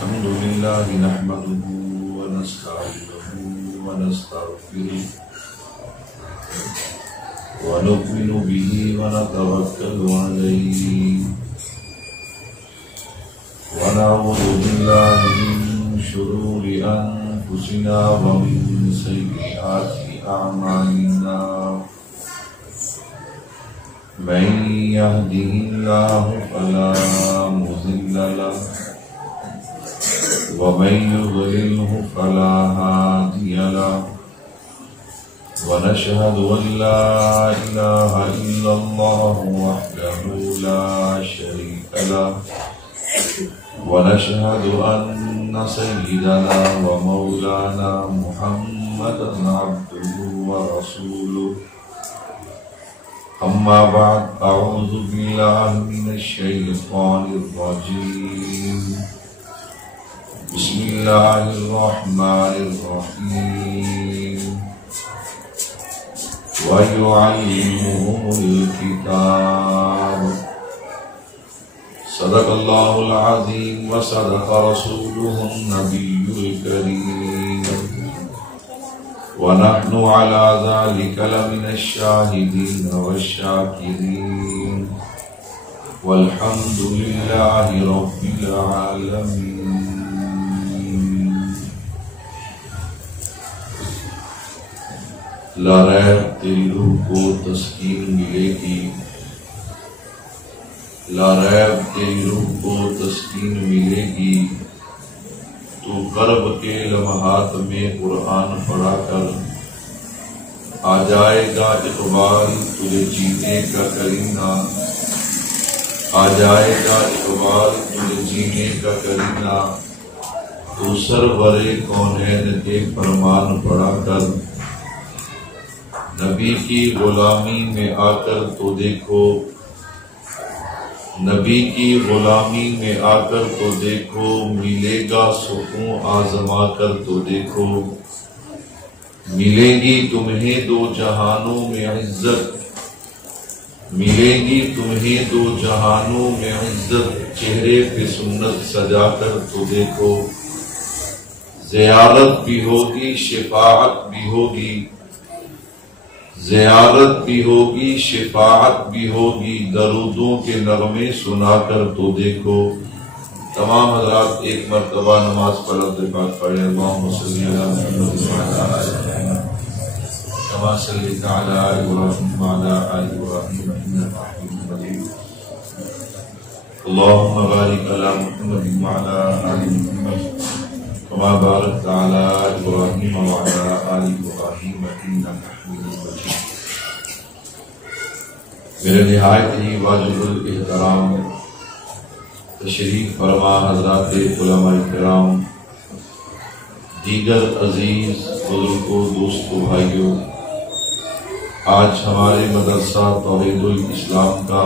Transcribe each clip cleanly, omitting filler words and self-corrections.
الحمد لله نحمده ونستعينه ونستغفره ونؤمن به ونتوكل عليه ونعوذ بالله من شرور أنفسنا ومن سيئات أعمالنا من يهده الله فلا مضل له ومن يضلله فلا هادي له ونشهد أن لا إله إلا الله وحده لا شريك له ونشهد أن سيدنا ومولانا محمدا عبده ورسوله أما بعد أعوذ بالله من الشيطان الرجيم بسم الله الرحمن الرحيم ويعلمهم الكتاب صدق الله العظيم وصدق رسوله النبي الكريم ونحن على ذلك لمن الشاهدين والشاكرين والحمد لله رب العالمين. لا ریب تیری روح کو تسکین ملے گی، لا ریب تیری روح کو تسکین ملے گی، تو کرب کے لمحات میں قرآن پڑھا کر آ جائے گا اقبال تجھے جینے کا کرینہ، آ جائے گا اقبال تجھے جینے کا کرینہ، تو سرور کونین کے فرمان پڑھا کر نبی کی غلامی میں آ کر تو دیکھو، نبی کی غلامی میں آ کر تو دیکھو، ملے گا سکون آزما کر تو دیکھو، ملے گی تمہیں دو جہانوں میں عزت، ملے گی تمہیں دو جہانوں میں عزت، چہرے پہ سنت سجا کر تو دیکھو، زیارت بھی ہوگی شفاعت بھی ہوگی، زیارت بھی ہوگی شفاعت بھی ہوگی، درودوں کے نغمے سنا کر تو دیکھو۔ تمام حضرات ایک مرتبہ نماز پڑھ پڑھے اللہم صلی علی محمد کما صلیت علی ابراہیم وعلی آل ابراہیم انک حمید مجید، اللہم بارک علی محمد وعلی آل محمد کما بارکت علی ابراہیم وعلی آل ابراہیم انک حمید مجید۔ میرے نہایت ہی واجب الاحترام تشریف فرما حضرات علماء کرام، دیگر عزیز بزرگوں، دوستوں، بھائیوں، آج ہمارے مدرسہ توحید الاسلام کا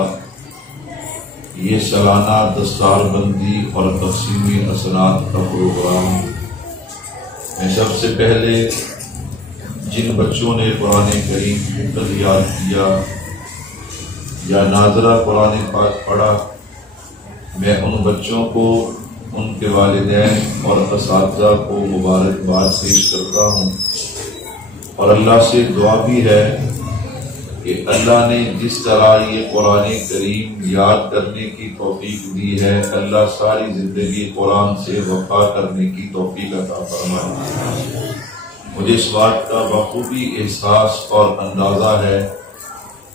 یہ سالانہ دستار بندی اور تقسیم اسناد کا پروگرام، میں سب سے پہلے جن بچوں نے قرآن کریم خود یاد کیا یا ناظرہ قرآن پاک پڑھا، میں ان بچوں کو، ان کے والدین اور اساتذہ کو مبارکباد پیش کرتا ہوں، اور اللہ سے دعا بھی ہے کہ اللہ نے جس طرح یہ قرآن کریم یاد کرنے کی توفیق دی ہے، اللہ ساری زندگی قرآن سے وفا کرنے کی توفیق عطا فرمائے۔ مجھے اس بات کا بخوبی احساس اور اندازہ ہے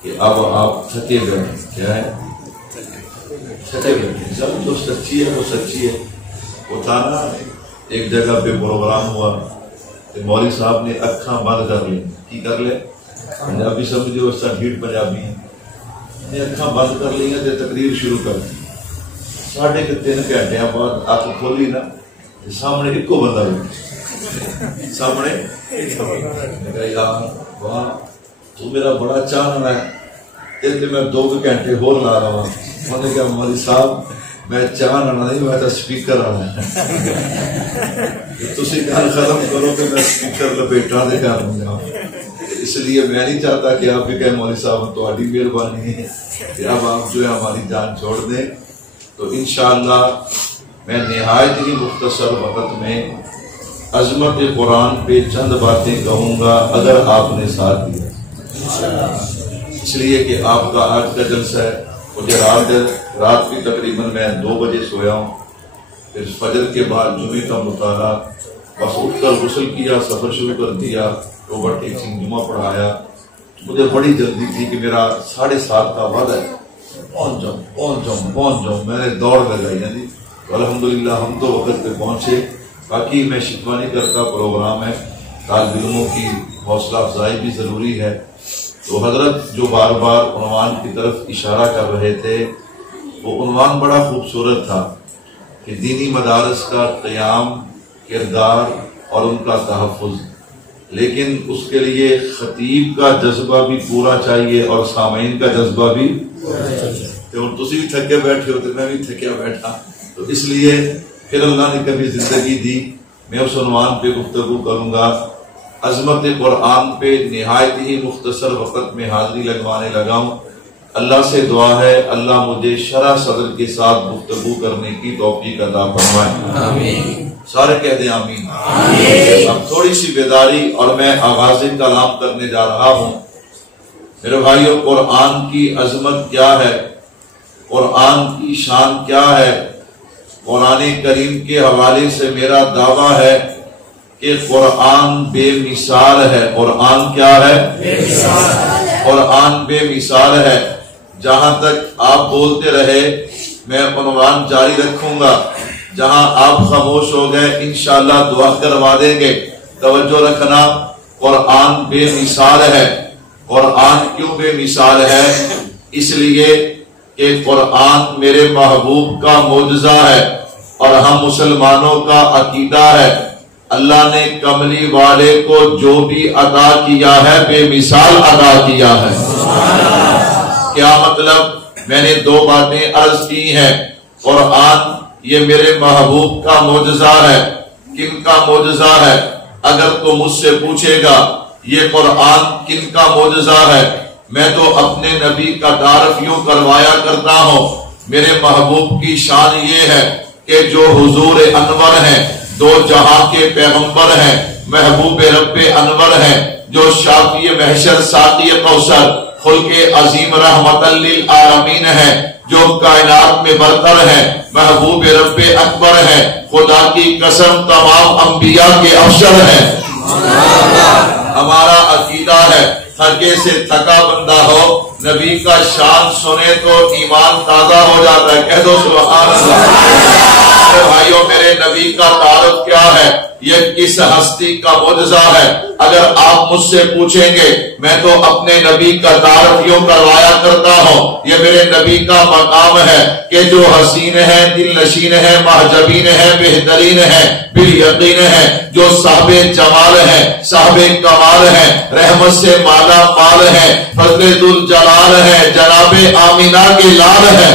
کہ اب آپ تھکے گئے، کیا ہے تھکے گئے، سب جو سچی ہے وہ سچی ہے۔ وہ تھا نا ایک جگہ پہ پروگرام ہوا کہ مولوی صاحب نے اکھاں بند کر لی، کی کر لے پنجابی سمجھو اس کا ڈھیٹ پنجابی نے اکھاں بند کر لی تے تقریر شروع کر دی۔ 3.5 گھنٹے بعد اکھ کھولی نا سامنے ایک بندہ سامنے یار واہ تو میرا بڑا چاننا ہے، میں 2 گھنٹے ہور لا رہا ہوں۔ انہوں نے کہا مولوی صاحب میں چاننا نہیں، میں تو سپیکر آنا ہے، تسی گل ختم کرو کہ میں سپیکر لپیٹا دے کر لوں گا۔ اس لیے میں نہیں چاہتا کہ آپ بھی کہیں مولوی صاحب تہاڈی مہربانی ہے کہ اب آپ جو ہے ہماری جان چھوڑ دیں۔ تو انشاءاللہ میں نہایت ہی مختصر وقت میں عظمت قرآن پہ چند باتیں کہوں گا اگر آپ نے ساتھ دیا، اس لیے کہ آپ کا آج کا جلسہ ہے۔ مجھے رات کی تقریباً میں 2 بجے سویا ہوں، پھر فجر کے بعد جمعے کا مطالعہ، بس اٹھ کر غسل کیا، سفر شروع کر دیا، روبرٹ ٹیچنگ جمعہ پڑھایا۔ مجھے بڑی جلدی تھی کہ میرا 7:30 کا وعدہ ہے، پہنچ جاؤں۔ میں نے دوڑ لگائی ہے جی، الحمدللہ ہم تو وقت پہ پہنچے۔ باقی میں شکوہ نہیں کرتا، پروگرام ہے، طالب علموں کی حوصلہ افزائی بھی ضروری ہے۔ تو حضرت جو بار بار عنوان کی طرف اشارہ کر رہے تھے، وہ عنوان بڑا خوبصورت تھا کہ دینی مدارس کا قیام، کردار اور ان کا تحفظ، لیکن اس کے لیے خطیب کا جذبہ بھی پورا چاہیے اور سامعین کا جذبہ بھی تسی بھی تھکے بیٹھے ہوتے، میں بھی تھکیا بیٹھا، تو اس لیے پھر اللہ نے کبھی زندگی دی، میں اس عنوان پہ گفتگو کروں گا۔ عظمت قرآن پہ نہایت ہی مختصر وقت میں حاضری لگوانے لگا ہوں۔ اللہ سے دعا ہے اللہ مجھے شرح صدر کے ساتھ گفتگو کرنے کی توفیق عطا فرمائے، آمین۔ سارے کہہ دیں آمین۔ اب تھوڑی سی بیداری اور میں آغاز کلام کرنے جا رہا ہوں۔ میرے بھائیو، قرآن کی عظمت کیا ہے، قرآن کی شان کیا ہے؟ قرآن کریم کے حوالے سے میرا دعویٰ ہے کہ قرآن بے مثال ہے۔ قرآن کیا ہے؟ بے مثال۔ قرآن بے مثال ہے۔ جہاں تک آپ بولتے رہے میں عنوان جاری رکھوں گا، جہاں آپ خاموش ہو گئے انشاءاللہ دعا کروا دیں گے۔ توجہ رکھنا، قرآن بے مثال ہے۔ قرآن کیوں بے مثال ہے؟ اس لیے کہ قرآن میرے محبوب کا معجزہ ہے اور ہم مسلمانوں کا عقیدہ ہے اللہ نے کملی والے کو جو بھی عطا کیا ہے بے مثال عطا کیا ہے۔ کیا مطلب؟ میں نے 2 باتیں عرض کی ہیں۔ قرآن یہ میرے محبوب کا معجزہ ہے۔ کن کا معجزہ ہے؟ اگر تو مجھ سے پوچھے گا یہ قرآن کن کا معجزہ ہے، میں تو اپنے نبی کا تعارف یوں کروایا کرتا ہوں۔ میرے محبوب کی شان یہ ہے کہ جو حضور انور ہیں، 2 جہاں کے پیغمبر ہیں، محبوب رب انور ہیں، جو شافی محشر ساقی کوثر خلق عظیم رحمت للعالمین ہیں، جو کائنات میں برتر ہیں، محبوب رب اکبر ہیں، خدا کی قسم تمام انبیاء کے افسر ہیں۔ ہمارا عقیدہ ہے تھکے سے تھکا بندہ ہو، نبی کا شان سنے تو ایمان تازہ ہو جاتا ہے۔ کہہ دو سبحان اللہ۔ بھائیوں، میرے نبی کا تعارف کیا ہے؟ یہ کس ہستی کا معجزہ ہے؟ اگر آپ مجھ سے پوچھیں گے میں تو اپنے نبی کا تعارف یوں کروایا کرتا ہوں، یہ میرے نبی کا مقام ہے کہ جو حسین ہے، دل نشین ہے، محجبین ہے، بہترین ہے، بالیقین ہے، جو صاحب جمال ہے، صاحب کمال ہے، رحمت سے مالا مال ہے، فضل ذو الجلال ہے، جناب آمینہ کے لال ہے۔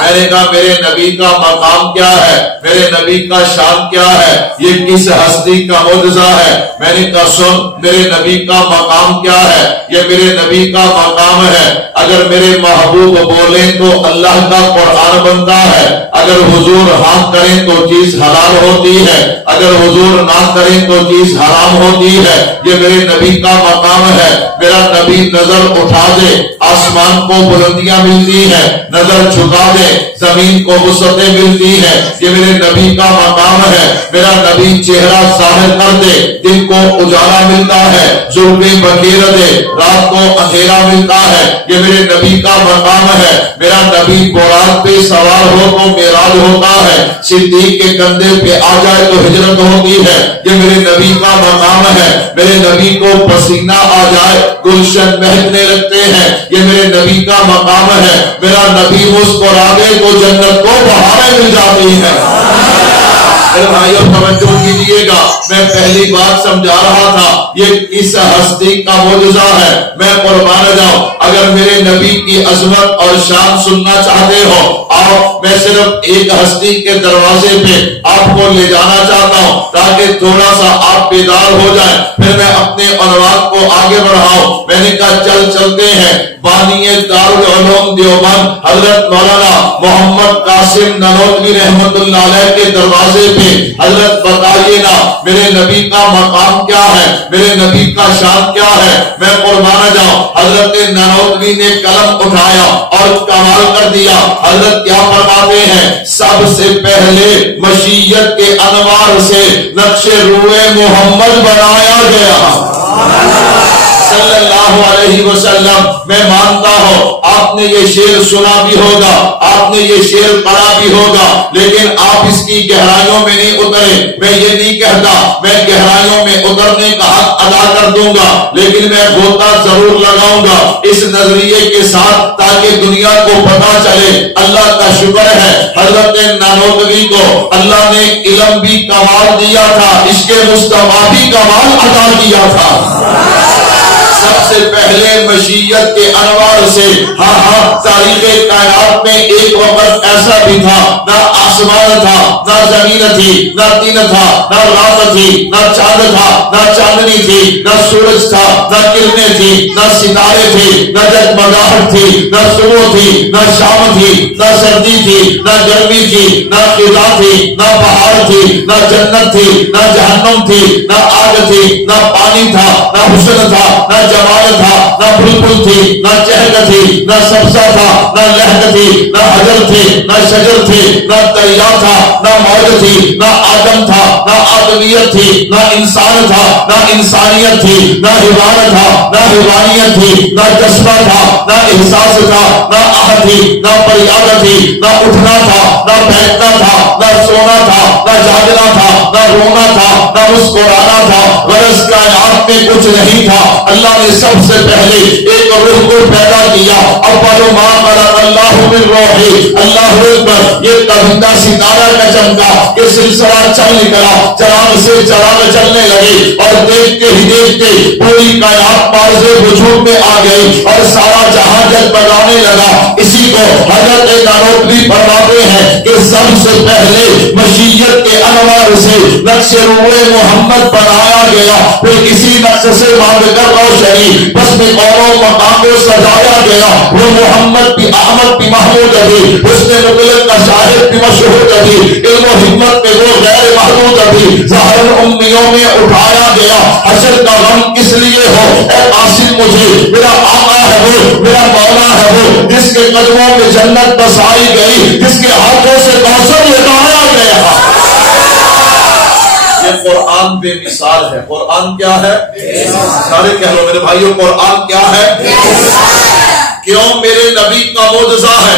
میں نے کہا میرے نبی کا مقام کیا ہے، میرے نبی کا شان کیا ہے، یہ کس ہستی کا معجزہ ہے؟ میں نے کہا سن، میرے نبی کا مقام کیا ہے، یہ میرے نبی کا مقام ہے۔ اگر میرے محبوب بولیں تو اللہ کا قرآن بنتا ہے، اگر حضور ہاں کریں تو چیز حلال ہوتی ہے، اگر حضور نہ کریں تو چیز حرام ہوتی ہے۔ یہ میرے نبی کا مقام ہے۔ میرا نبی نظر اٹھا دے آسمان کو بلندیاں ملتی ہیں، نظر جھکا دے زمین کو وسعتیں ملتی ہیں۔ یہ میرے نبی کا مقام ہے۔ میرا نبی چہرہ ظاہر کر دے دن کو اجالا ملتا ہے، زلفیں بکیر دے رات کو اندھیرا ملتا ہے۔ یہ میرے نبی کا مقام ہے۔ میرا نبی براق پہ سوار ہو تو معراج ہوتا ہے، صدیق کے کندھے پہ آ جائے تو ہجرت ہوتی ہے۔ یہ میرے نبی کا مقام ہے۔ میرے نبی کو پسینہ آ جائے گلشن مہکنے لگتے ہیں، یہ میرے نبی کا مقام ہے۔ میرا نبی مسکرا دے تو جنت کو بہاریں مل جاتی ہیں۔ میرے بھائیوں توجہ کیجیے گا، میں پہلی بات سمجھا رہا تھا یہ اس ہستی کا معجزہ ہے۔ میں قربان جاؤں، اگر میرے نبی کی عظمت اور شان سننا چاہتے ہو، آؤ میں صرف ایک ہستی کے دروازے پہ آپ کو لے جانا چاہتا ہوں تاکہ تھوڑا سا آپ بیدار ہو جائیں، پھر میں اپنے عنوان کو آگے بڑھاؤں۔ میں نے کہا چلتے ہیں بانی دارالعلوم دیوبند حضرت مولانا محمد قاسم نانوتوی رحمت اللہ علیہ کے دروازے پہ۔ حضرت بتائیے نا میرے نبی کا مقام کیا ہے، میرے نبی کا شان کیا ہے؟ میں قربان جاؤں، حضرت نانوتوی نے قلم اٹھایا اور کمال کر دیا۔ حضرت کیا فرماتے ہیں؟ سب سے پہلے مشیت کے انوار سے نقش روئے محمد بنایا گیا صلی اللہ علیہ وسلم۔ میں مانتا ہوں آپ نے یہ شعر سنا بھی ہوگا، آپ نے یہ شعر پڑھا بھی ہوگا، لیکن آپ اس کی گہرائیوں میں نہیں اترے۔ میں یہ نہیں کہتا میں گہرائیوں میں اترنے کا حق ادا کر دوں گا، لیکن میں غوطہ ضرور لگاؤں گا اس نظریے کے ساتھ تاکہ دنیا کو پتا چلے۔ اللہ کا شکر ہے حضرت نانوتوی کو اللہ نے علم بھی کمال دیا تھا، عشق مصطفیٰ بھی کمال عطا کیا تھا۔ سب سے پہلے مشیت کے انوار سے، تاریخ کائنات میں ایک وقت ایسا بھی تھا نہ آسمان تھا، نہ زمین تھی، نہ دن تھا، نہ رات تھی، نہ چاند تھا، نہ چاندنی تھی، نہ سورج تھا، نہ کرنیں تھی، نہ ستارے تھے، نہ جگمگاہٹ تھی، نہ صبح تھی، نہ شام تھی، نہ سردی تھی، نہ گرمی تھی، نہ خزاں تھی، نہ پہاڑ تھی، نہ جنت تھی، نہ جہنم تھی، نہ آگ تھی، نہ پانی تھا، نہ حسن تھا، نہ جمال تھا، نہ بلبل تھی، نہ چہک تھی، نہ سبزہ تھا، نہ لہک تھی، نہ حجر تھی، نہ شجر تھی، نہ دریا تھا، نہ موج تھی، نہ آدم تھا، نہ آدمیت تھی، نہ انسان تھا، نہ انسانیت تھی، نہ حیوان تھا، نہ حیوانیت تھی، نہ جذبہ تھا، نہ احساس تھا، نہ آہ تھی، نہ فریاد تھی، نہ اٹھنا تھا، نہ بیٹھنا تھا، نہ سونا تھا، نہ جاگنا تھا، نہ رونا تھا، نہ مسکرانا تھا، غرض کائنات میں کچھ نہیں تھا۔ اللہ نے سب سے پہلے ایک روح کو پیدا کیا، اول ما خلق اللہ من روح، اللہ اکبر۔ یہ تبندہ ستارہ کا چمکا کہ سلسلہ چل نکلا، چراغ سے چراغ چلنے لگے اور دیکھتے ہی دیکھتے پوری کائنات معرض وجود میں آ گئی اور سارا جہاں جگمگانے لگا۔ اسی کو حضرت نانوتوی فرماتے ہیں کہ سب سے پہلے مشیت کے انوار سے نقش روئے محمد بنایا گیا، پھر اسی نقش سے مانگ کر روشنی بس میں قولوں مقام کو سجایا گیا۔ وہ محمد بھی احمد بھی محمود ابھی، اس نے مطلق کا شاہد بھی مشہور ابھی، علم و حکمت میں وہ غیر محدود ابھی، ظاہر امیوں میں اٹھایا گیا۔ حشر کا غم کس لیے ہو اے قاسم، مجھے میرا آقا ہے وہ، میرا مولا ہے وہ، جس کے قدموں میں جنت بسائی گئی، جس کے ہاتھوں سے کوثر لٹایا گیا۔ یہ قرآن بے مثال ہے۔ قرآن کیا ہے؟ سارے کہہ لو میرے بھائیوں، قرآن کیا ہے؟ کیوں؟ میرے نبی کا معجزہ ہے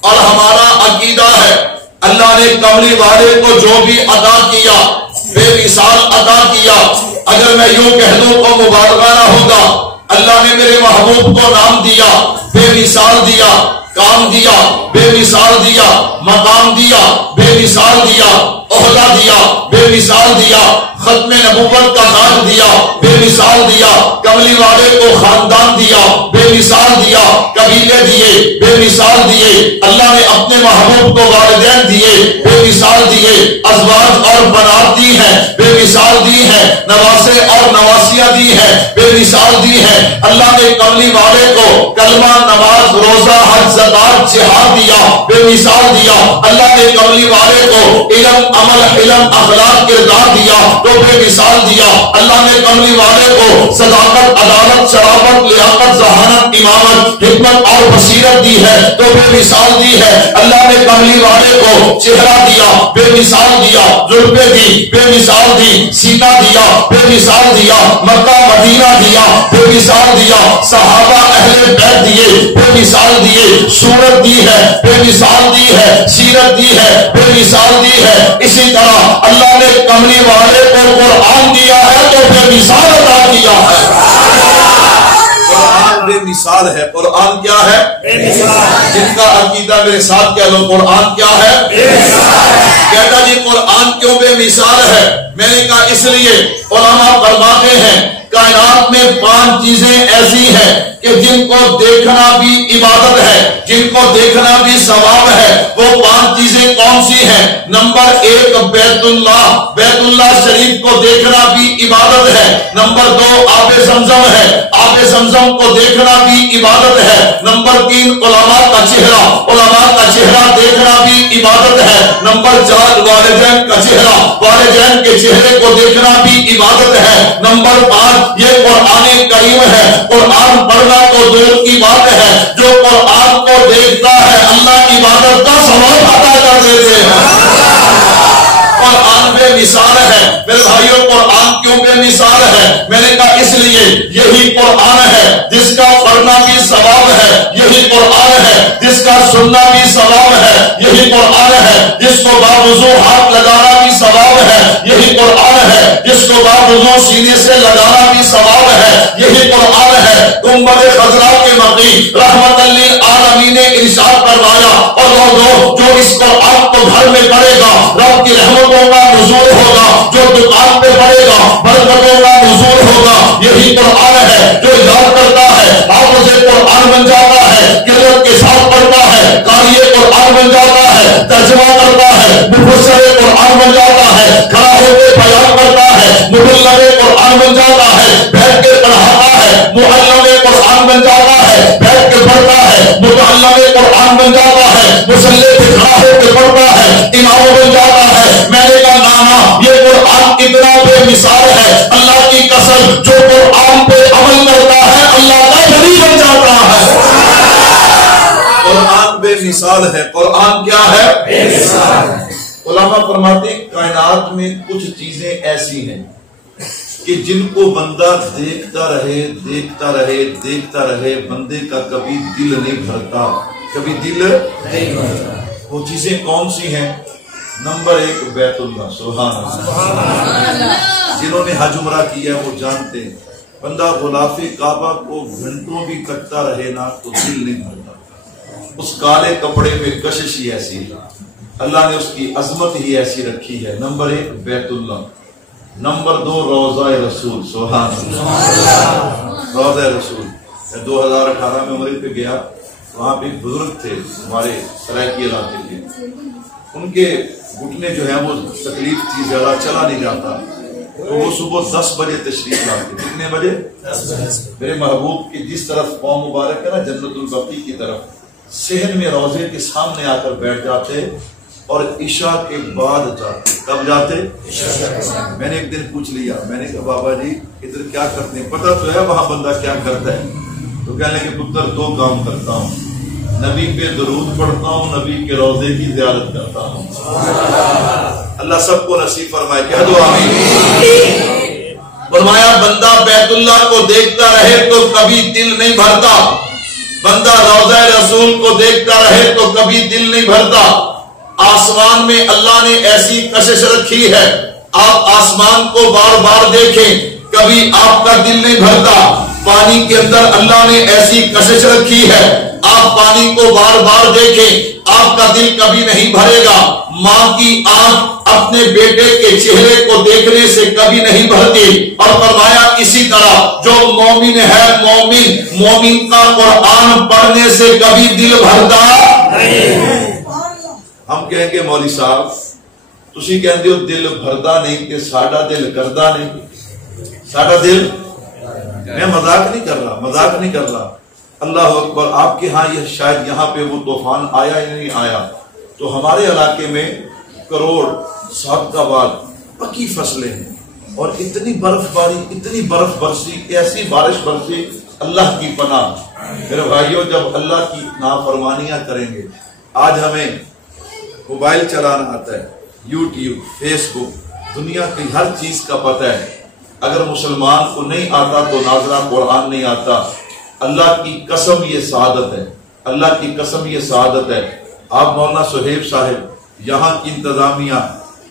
اور ہمارا عقیدہ ہے اللہ نے کملی والے کو جو بھی عطا کیا بے مثال عطا کیا۔ اگر میں یوں کہہ دوں تو مبالغہ نہ ہوگا۔ اللہ نے میرے محبوب کو نام دیا، بے مثال دیا، کام دیا، بے مثال دیا، مقام دیا، بے مثال دیا، عہدہ دیا، بے مثال دیا، ختم نبوت کا تاج دیا، بے مثال دیا، کملی والے کو خاندان دیا، بے مثال دیا، قبیلے دیے، بے مثال دیے۔ اللہ نے اپنے محبوب کو والدین دیے، بے مثال دیے، ازواج اور بنات دی ہیں، بے مثال دی ہیں، نواسے اور نواسیاں دی ہیں، بے مثال دی ہیں۔ اللہ نے کملی والے کو کلمہ، نماز، روزہ، حج، زکات، جہاد دیا، بے مثال دیا۔ اللہ نے کملی والے کو علم، عمل، حلم، اخلاق، کردار دیا تو بے مثال دیا۔ اللہ نے کملی والے کو صداقت، عدالت، شرافت، لیاقت، ذہانت، امامت، حکمت اور بصیرت دی ہے تو بے مثال دی ہے۔ اللہ نے کملی والے کو چہرہ دیا، بے مثال دیا، زلفیں دی، بے مثال دی، سینہ دیا، بے مثال دیا، مکہ مدینہ دیا، بے مثال دیا، صحابہ اہل بیت دیے، بے مثال دیے، صورت دی ہے، بے مثال دی ہے، سیرت دی ہے، بے مثال دی ہے۔ اسی طرح اللہ نے کملی والے کو قرآن دیا ہے تو بے مثال عطا کیا ہے۔ قرآن بے مثال ہے۔ قرآن کیا ہے؟ بے مثال۔ جن کا عقیدہ میرے ساتھ کہہ لو، قرآن کیا ہے؟ بے مثال۔ کہتا جی قرآن کیوں بے مثال ہے. میں نے کہا اس لیے علماء فرماتے ہیں کائنات میں 5 چیزیں ایسی ہیں کہ جن کو دیکھنا بھی عبادت ہے, جن کو دیکھنا بھی ثواب ہے. وہ 5 چیزیں کون سی ہیں؟ نمبر 1 بیت اللہ, بیت اللہ شریف کو دیکھنا بھی عبادت ہے. نمبر 2 آب زمزم ہے, آب زمزم کو دیکھنا بھی عبادت ہے. نمبر 3 علماء کا چہرہ, علماء کا چہرہ دیکھنا بھی عبادت ہے. نمبر 4 والدین کا چہرہ, والدین کے چہرے کو دیکھنا بھی عبادت ہے. نمبر 5 یہ قرآن کریم ہے. قرآن پڑھنا تو دور کی بات ہے, جو قرآن کو دیکھتا ہے اللہ عبادت کا ثواب عطا کر دیتے ہیں. قرآن بے مثال ہے میرے بھائیوں. قرآن کیوں بے مثال ہے؟ میں نے کہا اس لیے یہی قرآن ہے جس کا پڑھنا بھی ثواب ہے, یہی قرآن ہے جس کا سننا بھی ثواب ہے, یہی قرآن ہے جس کو باوضو ہاتھ لگانا بھی ثواب ہے, یہی قرآن ہے جس کو باوضو سینے سے لگانا بھی ثواب ہے, یہی قرآن ہے. گنبد خضرا کے مقیم رحمت للعالمین نے ارشاد فرمایا اور جو اس قرآن کو گھر میں پڑھے گا رب کی رحمتوں کا نزول ہوگا, جو دکان پہ پڑھے گا برکتوں کا نزول ہوگا. یہی قرآن ہے جو یاد کرتا ہے حافظ قرآن بن جاتا ہے, قرت کے ساتھ پڑھتا ہے قاری قرآن بن جاتا ہے, ترجمہ کرتا ہے مفسر قرآن بن جاتا ہے, کھڑا ہو کے بیان کرتا ہے مبلغ قرآن بن جاتا ہے, بیٹھ کے پڑھاتا ہے معلم قرآن بن جاتا ہے, بیٹھ کے پڑھتا ہے متعلم قرآن بن جاتا ہے, مصلی پہ کھڑا ہو کے پڑھتا ہے امام بن جاتا ہے. میں نے کہا نانا یہ قرآن اتنا بے مثال ہے, اللہ کی قسم جو قرآن پہ عمل کرتا ہے اللہ کا ولی بن جاتا ہے. قرآن بے مثال ہے. قرآن کیا ہے؟ بے مثال. علماء فرماتے ہیں کائنات میں کچھ چیزیں ایسی ہیں کہ جن کو بندہ دیکھتا رہے دیکھتا رہے دیکھتا رہے بندے کا کبھی دل نہیں بھرتا, کبھی دل نہیں بھرتا. وہ چیزیں کون سی ہیں؟ نمبر 1 بیت اللہ. سبحان اللہ. جنہوں نے حج عمرہ کیا وہ جانتے ہیں بندہ غلاف کعبہ کو گھنٹوں بھی کٹتا رہے نا تو دل نہیں بھرتا. اس کالے کپڑے میں کشش ہی ایسی ہے, اللہ نے اس کی عظمت ہی ایسی رکھی ہے. نمبر 1 بیت اللہ. نمبر 2 روضہ رسول. سبحان اللہ. روضہ رسول. 2018 میں عمرے پہ گیا, وہاں پہ ایک بزرگ تھے ہمارے سرائکی علاقے کے, ان کے گھٹنے جو ہیں وہ تکلیف تھی, زیادہ چلا نہیں جاتا, تو وہ صبح 10 بجے تشریف لاتے. کتنے بجے؟ 10 بجے. میرے محبوب کی جس طرف قوم مبارک ہے نا جنت البقیع کی طرف, صحن میں روضے کے سامنے آ کر بیٹھ جاتے اور عشاء کے بعد جاتے. کب جاتے؟ میں نے ایک دن پوچھ لیا, میں نے کہا بابا جی ادھر کیا کرتے ہیں؟ پتہ تو ہے وہاں بندہ کیا کرتا ہے. تو کہنے کہ پتر 2 کام کرتا ہوں, نبی پہ درود پڑھتا ہوں, نبی کے روضے کی زیارت کرتا ہوں. اللہ سب کو نصیب فرمائے. کہہ دو آمین. فرمایا بندہ بیت اللہ کو دیکھتا رہے تو کبھی دل نہیں بھرتا, بندہ روضہ رسول کو دیکھتا رہے تو کبھی دل نہیں بھرتا. آسمان میں اللہ نے ایسی کشش رکھی ہے, آپ آسمان کو بار بار دیکھیں کبھی آپ کا دل نہیں بھرتا. پانی کے اندر اللہ نے ایسی کشش رکھی ہے, آپ پانی کو بار بار دیکھیں آپ کا دل کبھی نہیں بھرے گا. ماں کی آنکھ اپنے بیٹے کے چہرے کو دیکھنے سے کبھی نہیں بھرتی. اور فرمایا اسی طرح جو مومن ہے مومن کا قرآن پڑھنے سے کبھی دل بھرتا نہیں. ہم کہیں گے مولوی صاحب تسی کہندے ہو دل بھردا نہیں کہ ساڈا دل کردا نہیں. ساڈا دل, میں مذاق نہیں کر رہا. اللہ اکبر. آپ کے ہاں یہ شاید یہاں پہ وہ طوفان آیا یا نہیں آیا, تو ہمارے علاقے میں کروڑ سابقہ بعد پکی فصلیں ہیں اور اتنی برف باری, اتنی برف برسی, ایسی بارش برسی, اللہ کی پناہ. میرے بھائیوں جب اللہ کی نافرمانیاں کریں گے, آج ہمیں موبائل چلانا آتا ہے, یوٹیوب, فیس بک, دنیا کی ہر چیز کا پتہ ہے. اگر مسلمان کو نہیں آتا تو ناظرہ قرآن نہیں آتا. اللہ کی قسم یہ سعادت ہے, اللہ کی قسم یہ سعادت ہے. آپ مولانا سہیب صاحب یہاں کی انتظامیہ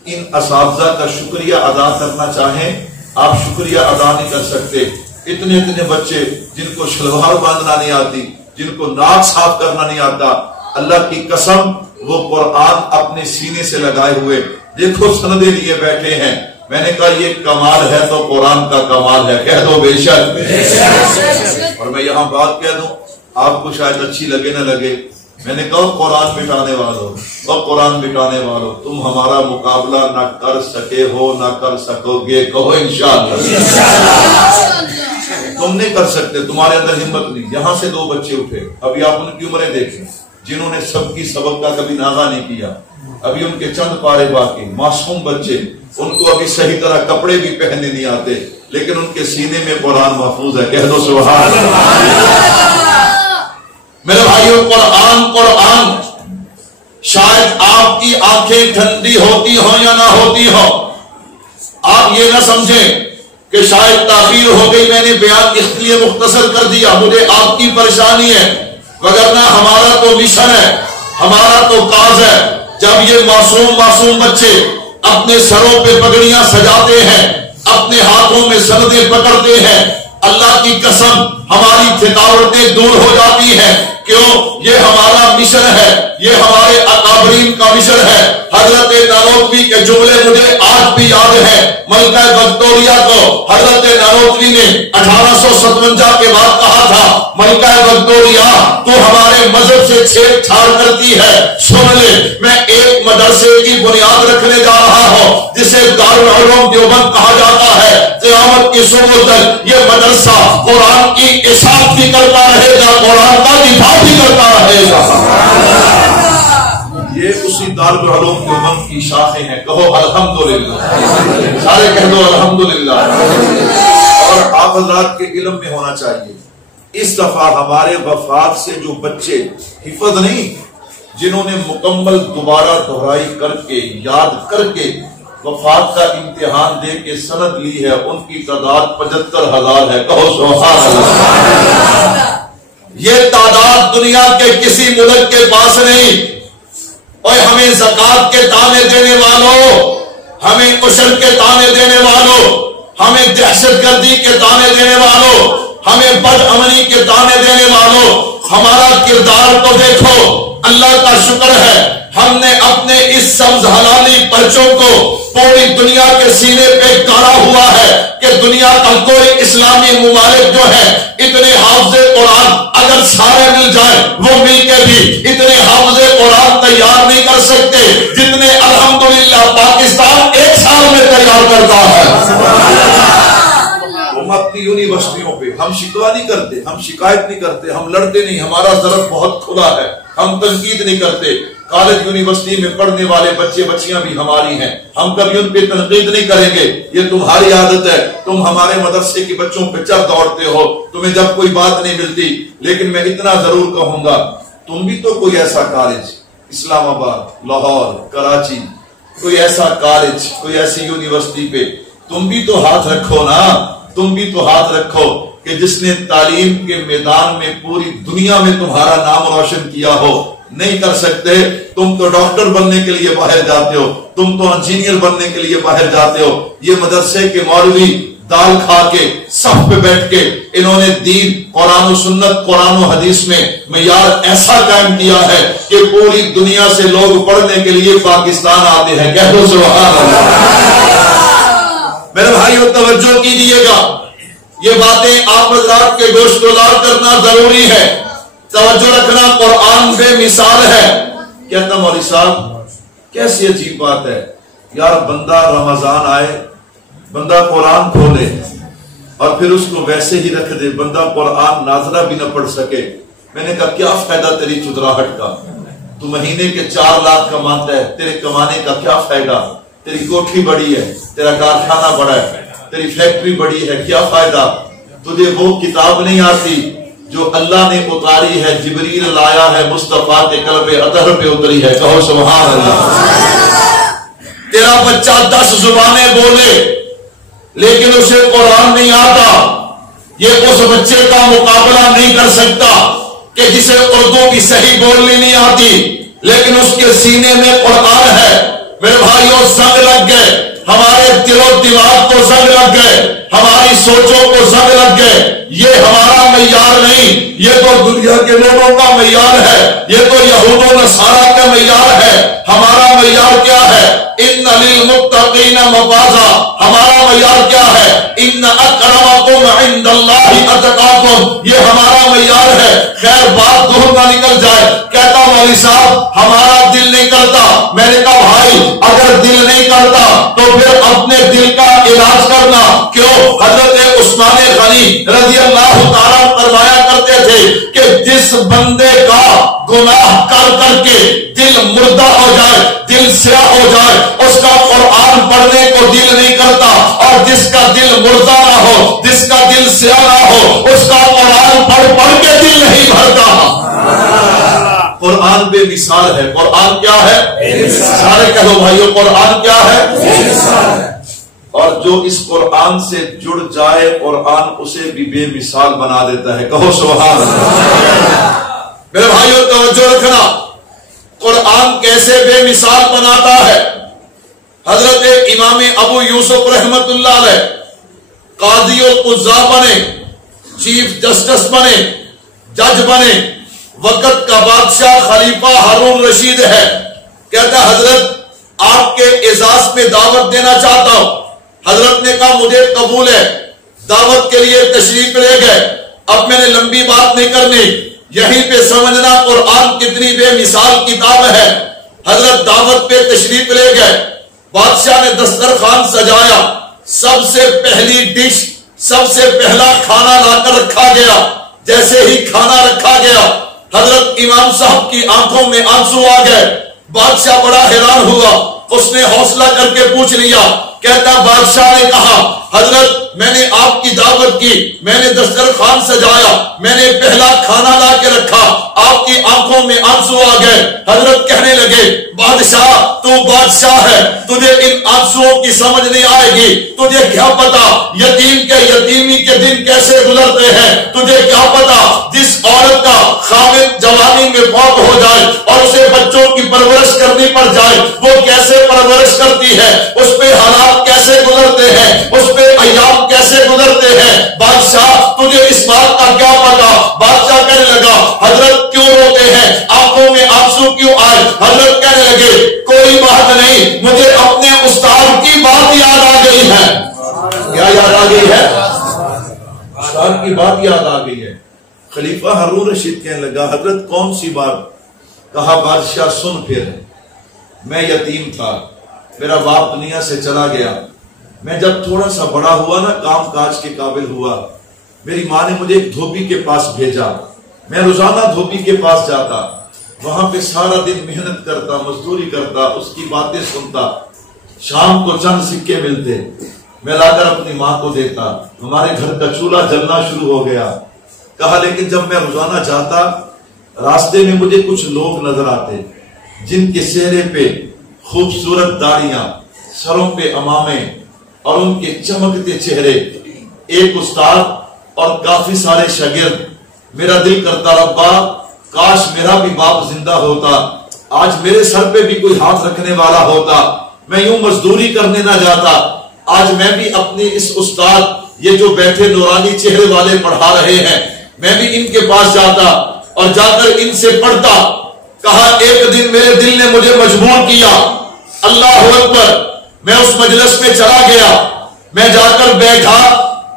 ان اساتذہ کا شکریہ ادا کرنا چاہیں, آپ شکریہ ادا نہیں کر سکتے. اتنے بچے جن کو شلوار باندھنا نہیں آتی, جن کو ناک صاف کرنا نہیں آتا, اللہ کی قسم وہ قرآن اپنے سینے سے لگائے ہوئے دیکھو سندیں لیے بیٹھے ہیں. میں نے کہا یہ کمال ہے تو قرآن کا کمال ہے. کہہ دو بے شک. اور میں یہاں بات کہہ دوں, آپ کو شاید اچھی لگے نہ لگے, میں نے کہا قرآن مٹانے والوں اور قرآن مٹانے والوں, تم ہمارا مقابلہ نہ کر سکے ہو نہ کر سکو گے. کہو انشاءاللہ. تم نہیں کر سکتے, تمہارے اندر ہمت نہیں. یہاں سے 2 بچے اٹھے, ابھی آپ ان کی عمریں دیکھیں, جنہوں نے سب کی سبق کا کبھی نازا نہیں کیا. ابھی ان کے چند پارے باقی, معصوم بچے, ان کو ابھی صحیح طرح کپڑے بھی پہننے نہیں آتے, لیکن ان کے سینے میں قرآن محفوظ ہے. کہہ دو سبحان اللہ. میرے بھائیو, قرآن شاید آپ کی آنکھیں ٹھنڈی ہوتی ہوں یا نہ ہوتی ہو, آپ یہ نہ سمجھیں کہ شاید تاخیر ہو گئی, میں نے بیان اس لیے مختصر کر دیا, مجھے آپ کی پریشانی ہے, وگرنہ ہمارا تو مشن ہے, ہمارا تو کاز ہے. جب یہ معصوم بچے اپنے سروں پہ پگڑیاں سجاتے ہیں, اپنے ہاتھوں میں سندیں پکڑتے ہیں, اللہ کی قسم ہماری تھکاوٹیں دور ہو جاتی ہیں. کیوں؟ یہ ہمارا مشن ہے, یہ ہمارے اکابرین کا مشن ہے. حضرت نانوتوی کے جملے مجھے آج بھی یاد ہے. ملکہ وکٹوریہ کو حضرت نانوتوی نے 1857 کے بعد کہا تھا, ملکہ وکٹوریہ تو ہمارے مذہب سے چھیڑ چھاڑ کرتی ہے, سن لے میں ایک مدرسے کی بنیاد رکھنے جا رہا ہوں جسے دارالعلوم دیوبند کہا جاتا ہے. قیامت کی صبح تک یہ مدرسہ قرآن کی اشاعت بھی کرتا رہے گا, قرآن کا دفاع بھی کرتا رہے گا. یہ اسی دارالعلوم دیوبند کی شاخیں ہیں. کہو الحمدللہ, سارے کہہ دو الحمدللہ. اور آپ حضرات کے علم میں ہونا چاہیے, اس دفعہ ہمارے وفات سے جو بچے حفظ نہیں, جنہوں نے مکمل دوبارہ دہرائی کر کے یاد کر کے وفات کا امتحان دے کے سند لی ہے, ان کی تعداد 75,000 ہے. کہو سبحان اللہ. یہ تعداد دنیا کے کسی ملک کے پاس نہیں. اور ہمیں زکات کے تانے دینے والوں, ہمیں عشر کے تانے دینے والوں, ہمیں دہشت گردی کے تانے دینے والوں, ہمیں بد امنی کے تانے دینے والوں, ہمارا کردار تو دیکھو. اللہ کا شکر ہے ہم نے اپنے اس سبز حلالی پرچوں کو پوری دنیا کے سینے پہ گاڑا ہوا ہے کہ دنیا کا کوئی اسلامی ممالک جو ہے اتنے حافظ قرآن اگر سارے مل جائیں, وہ مل کے بھی اتنے حافظ قرآن تیار نہیں کر سکتے جتنے الحمدللہ پاکستان 1 سال میں تیار کرتا ہے. ہم اپنی یونیورسٹیوں پہ ہم شکوہ نہیں کرتے, ہم شکایت نہیں کرتے, ہم لڑتے نہیں, ہمارا ضرب بہت کھلا ہے, ہم تنقید نہیں کرتے. کالج یونیورسٹی میں پڑھنے والے بچے بچیاں بھی ہماری ہیں, ہم کبھی ان پہ تنقید نہیں کریں گے. یہ تمہاری عادت ہے, تم ہمارے مدرسے کے بچوں پہ چڑھ دوڑتے ہو, تمہیں جب کوئی بات نہیں ملتی. لیکن میں اتنا ضرور کہوں گا, تم بھی تو کوئی ایسا کالج اسلام آباد, لاہور, کراچی, کوئی ایسا کالج, کوئی ایسی یونیورسٹی پہ تم بھی تو ہاتھ رکھو نا. تم بھی تو ہاتھ رکھو کہ جس نے تعلیم کے میدان میں پوری دنیا میں تمہارا نام روشن کیا ہو. نہیں کر سکتے, تم تو ڈاکٹر بننے کے لیے باہر جاتے ہو, تم تو انجینئر بننے کے لیے باہر جاتے ہو. یہ مدرسے کے مولوی دال کھا کے صف پہ بیٹھ کے انہوں نے دین, قرآن و سنت, قرآن و حدیث میں معیار ایسا قائم کیا ہے کہ پوری دنیا سے لوگ پڑھنے کے لیے پاکستان آتے ہیں. کہہ دو سبحان اللہ. میرے بھائیو توجہ کیجیے گا, یہ باتیں آپ حضرات کے گوشت گزار کرنا ضروری ہے. توجہ رکھنا, قرآن بے مثال ہے. کہتا مولوی صاحب کیسی عجیب بات ہے یار, بندہ رمضان آئے, بندہ قرآن کھولے اور پھر اس کو ویسے ہی رکھ دے, بندہ قرآن ناظرہ بھی نہ پڑھ سکے. میں نے کہا کیا فائدہ تیری چدراہٹ کا, تو مہینے کے 4 لاکھ کماتا ہے, تیرے کمانے کا کیا فائدہ؟ تیری کوٹھی بڑی ہے, تیرا کارخانہ بڑا ہے, تیری فیکٹری بڑی ہے, کیا فائدہ؟ تجھے وہ کتاب نہیں آتی جو اللہ نے اتاری ہے, جبریل لایا ہے, مصطفیٰ کے قلب اطہر پہ اتری ہے. کہو سبحان اللہ. تیرا بچہ 10 زبانیں بولے لیکن اسے قرآن نہیں آتا, یہ اس بچے کا مقابلہ نہیں کر سکتا کہ جسے اردو کی صحیح بولنی نہیں آتی لیکن اس کے سینے میں قرآن ہے. میرے بھائیوں زنگ لگ گئے, ہمارے دل و دماغ کو زنگ لگ گئے، ہماری سوچوں کو زنگ لگ گئے. یہ ہمارا معیار نہیں، یہ تو دنیا کے لوگوں کا معیار ہے، یہ تو یہود و نصارہ کا معیار ہے. ہمارا معیار کیا ہے؟ ان للمتقین مفازا. ہمارا معیار کیا ہے؟ ان اکرمکم عند اللہ اتقاکم. یہ ہمارا معیار ہے. خیر بات دور نہ نکل جائے. کہتا مولوی صاحب ہمارا دل نہیں کرتا. میں نے کہا بھائی اگر دل نہیں کرتا تو پھر اپنے دل کا علاج کرنا. کیوں؟ حضرت عثمان غنی رضی اللہ تعالیٰ فرمایا کرتے تھے کہ جس بندے کا گناہ کر کر کے دل مردہ ہو جائے، دل سیاہ ہو جائے، اس کا قرآن پڑھنے کو دل نہیں کرتا. اور جس کا دل مردہ نہ ہو، جس کا دل سیاہ نہ ہو، اس کا قرآن پڑھ پڑھ کے دل نہیں بھرتا. قرآن بے مثال ہے. قرآن کیا ہے؟ سارے کہو بھائیو قرآن کیا ہے؟ اور جو اس قرآن سے جڑ جائے قرآن اسے بھی بے مثال بنا دیتا ہے. کہو سبحان اللہ. میرے بھائیو توجہ رکھنا، قرآن کیسے بے مثال بناتا ہے. حضرت امام ابو یوسف رحمت اللہ علیہ قاضی القضاء بنے، چیف جسٹس بنے، جج بنے. وقت کا بادشاہ خلیفہ ہارون رشید ہے. کہتا حضرت آپ کے اعزاز میں دعوت دینا چاہتا ہوں. حضرت نے کہا مجھے قبول ہے. دعوت کے لیے تشریف لے گئے. اب میں نے لمبی بات نہیں کرنی، یہیں پہ سمجھنا قرآن کتنی بے مثال کتاب ہے. حضرت دعوت پہ تشریف لے گئے. بادشاہ نے دسترخوان سجایا. سب سے پہلی ڈش، سب سے پہلا کھانا لا کر رکھا گیا. جیسے ہی کھانا رکھا گیا حضرت امام صاحب کی آنکھوں میں آنسو آ گئے. بادشاہ بڑا حیران ہوا. اس نے حوصلہ کر کے پوچھ لیا. کہتا بادشاہ نے کہا حضرت میں نے آپ کی دعوت کی، میں نے دسترخوان سجایا، میں نے پہلا کھانا لا کے رکھا، آپ کی آنکھوں میں آنسو آ گئے. حضرت کہنے لگے بادشاہ تو بادشاہ ہے، تجھے ان آنسوؤں کی سمجھ نہیں آئے گی. تجھے کیا پتا یتیم کے یتیمی کے دن کیسے گزرتے ہیں. تجھے کیا پتا جس عورت کا خاوند جوانی میں فوت ہو جائے اور اسے بچوں کی پرورش کرنی پڑ جائے وہ کیسے پرورش کرتی ہے، اس پہ حالات کیسے گزرتے ہیں، اس پہ ایام کیسے گزرتے ہیں. بادشاہ تجھے اس بات کا کیا پتا. بادشاہ کہنے لگا حضرت کیوں روتے ہیں، آنکھوں میں آنسو کیوں آئے. حضرت کہنے لگے کوئی بات نہیں، مجھے اپنے استاد کی بات یاد آ گئی ہے. کیا یاد آ گئی ہے؟ استاد کی بات یاد آ گئی ہے. خلیفہ ہارون رشید کہنے لگا حضرت کون سی بات. کہا بادشاہ سن پھر میں یتیم تھا، میرا باپ دنیا سے چلا گیا. میں جب تھوڑا سا بڑا ہوا نا، کام کاج کے قابل ہوا، میری ماں نے مجھے ایک دھوبی کے پاس بھیجا. میں روزانہ دھوبی کے پاس جاتا، وہاں پہ سارا دن محنت کرتا، مزدوری کرتا، اس کی باتیں سنتا. شام کو چند سکے ملتے، میں لا کر اپنی ماں کو دیتا. ہمارے گھر کا چولہا جلنا شروع ہو گیا. کہا لیکن جب میں روزانہ جاتا راستے میں مجھے کچھ لوگ نظر آتے جن کے چہرے پہ خوبصورت داڑیاں، سروں پہ عمامے اور ان کے چمکتے چہرے. ایک استاد اور کافی سارے شاگرد. میرا دل کرتا ربا کاش میرا بھی باپ زندہ ہوتا، آج میرے سر پہ بھی کوئی ہاتھ رکھنے والا ہوتا، میں یوں مزدوری کرنے نہ جاتا. آج میں بھی اپنی اس استاد، یہ جو بیٹھے نورانی چہرے والے پڑھا رہے ہیں، میں بھی ان کے پاس جاتا اور جا کر ان سے پڑھتا. کہا ایک دن میرے دل نے مجھے مجبور کیا، اللہ اکبر، میں اس مجلس میں چلا گیا. میں جا کر بیٹھا،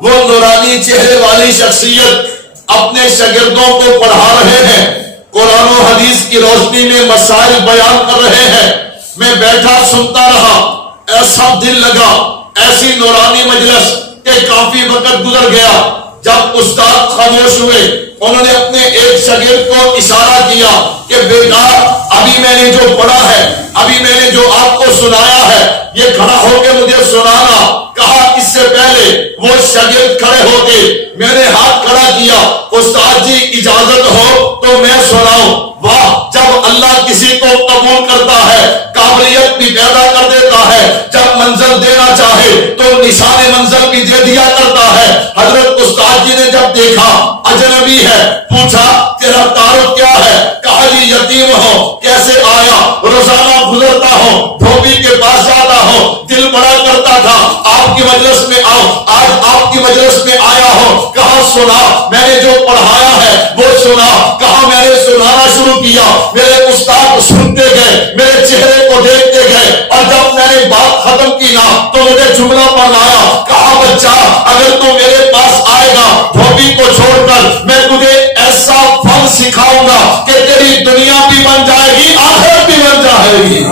وہ نورانی چہرے والی شخصیت اپنے شاگردوں کو پڑھا رہے ہیں، قرآن و حدیث کی روشنی میں مسائل بیان کر رہے ہیں. میں بیٹھا سنتا رہا. ایسا دل لگا، ایسی نورانی مجلس کہ کافی وقت گزر گیا. جب استاد خاموش ہوئے انہوں نے اپنے ایک شاگرد کو اشارہ کیا کہ بیٹا ابھی میں نے جو پڑھا ہے، ابھی میں نے جو آپ کو سنایا ہے، یہ کھڑا ہو کے مجھے سنانا. کہا اس سے پہلے وہ شاگرد کھڑے ہو کے میں نے ہاتھ کھڑا کیا. استاد جی اجازت ہو تو میں سناؤں. واہ، جب اللہ کسی کو قبول کرتا ہے قابلیت بھی پیدا کر دیتا ہے، جب منزل دینا چاہے تو نشان منزل بھی دے دیا کرتا ہے. حضرت استاد جی نے جب دیکھا اجنبی ہے، پوچھا تیرا تعارف کیا ہے. کہا جی یتیم ہو. کیسے آیا؟ روزانہ گزرتا ہوں، دھوبی کے پاس جاتا ہوں، دل بڑا کرتا کی مجلس میں آؤ، آج آپ کی مجلس میں آیا ہو، کہاں سنا میں نے جو پڑھایا ہے وہ سنا، کہاں میں نے سنانا شروع کیا، میرے استاد سنتے گئے، میرے چہرے کو دیکھتے گئے، اور جب میں نے بات ختم کی نا تو مجھے جملہ پڑھایا، کہا بچہ اگر تو میرے پاس آئے گا دھوبی کو چھوڑ کر میں تجھے ایسا فن سکھاؤں گا کہ تیری دنیا بھی بن جائے گی، آخرت بھی بن جائے گی،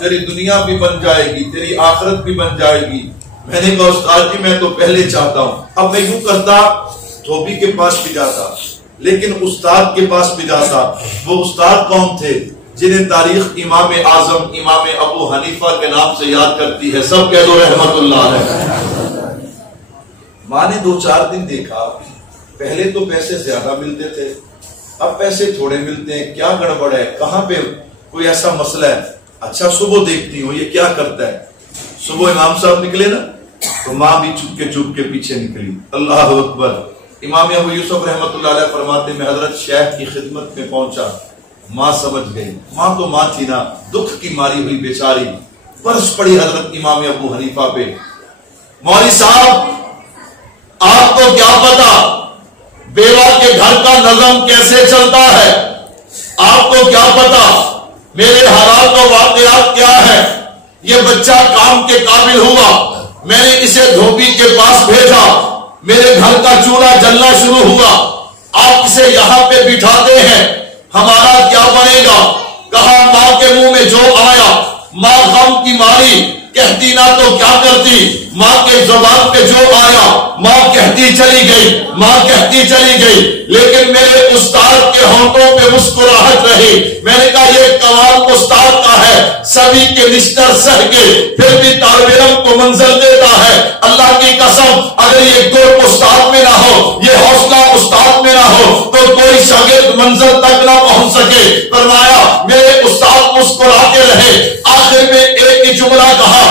تیری دنیا بھی بن جائے گی، تیری آخرت بھی بن جائے گی۔ میں نے کہا استاد جی میں تو پہلے چاہتا ہوں۔ اب میں یوں کرتا، دھوبی کے پاس بھی جاتا لیکن استاد کے پاس بھی جاتا۔ وہ استاد کون تھے جنہیں تاریخ امام اعظم امام ابو حنیفہ کے نام سے یاد کرتی ہے؟ سب کہہ دو رحمت اللہ علیہ۔ ماں نے 2-4 دن دیکھا، پہلے تو پیسے زیادہ ملتے تھے، اب پیسے تھوڑے ملتے ہیں، کیا گڑبڑ ہے، کہاں پہ کوئی ایسا مسئلہ ہے؟ اچھا صبح دیکھتی ہوں یہ کیا کرتا ہے۔ صبح امام صاحب نکلے نا تو ماں بھی چپ کے پیچھے نکلی۔ اللہ اکبر۔ امام ابو یوسف رحمت اللہ علیہ فرماتے میں حضرت شیخ کی خدمت میں پہنچا، ماں سمجھ گئی، ماں تو ماں تھی نا، دکھ کی ماری ہوئی بیچاری، برس پڑی حضرت امام ابو حنیفہ پہ۔ مولوی صاحب آپ کو کیا پتا بیوہ کے گھر کا نظم کیسے چلتا ہے، آپ کو کیا پتا میرے حالات و واقعات کیا ہے؟ یہ بچہ کام کے قابل ہوا، میں نے اسے دھوبی کے پاس بھیجا، میرے گھر کا چولہا جلنا شروع ہوا، آپ اسے یہاں پہ بٹھاتے ہیں، ہمارا کیا بنے گا؟ کہا ماں کے منہ میں جو آیا، ماں غم کی ماری کہتی نہ تو کیا کرتی، ماں کے زبان پہ جو آیا ماں کہتی چلی گئی، ماں کہتی چلی گئی، لیکن میرے استاد کے ہونٹوں پہ مسکراہٹ رہی۔ میں نے کہا یہ کمال استاد کا ہے، سبھی کے نشتر سہ کے پھر بھی طالب علم کو منزل دیتا ہے۔ اللہ کی قسم اگر یہ گر استاد میں نہ ہو، یہ حوصلہ استاد میں نہ ہو تو کوئی شاگرد منزل تک نہ پہنچ سکے۔ فرمایا میرے استاد مسکراتے رہے، آخر میں ایک ہی جملہ کہا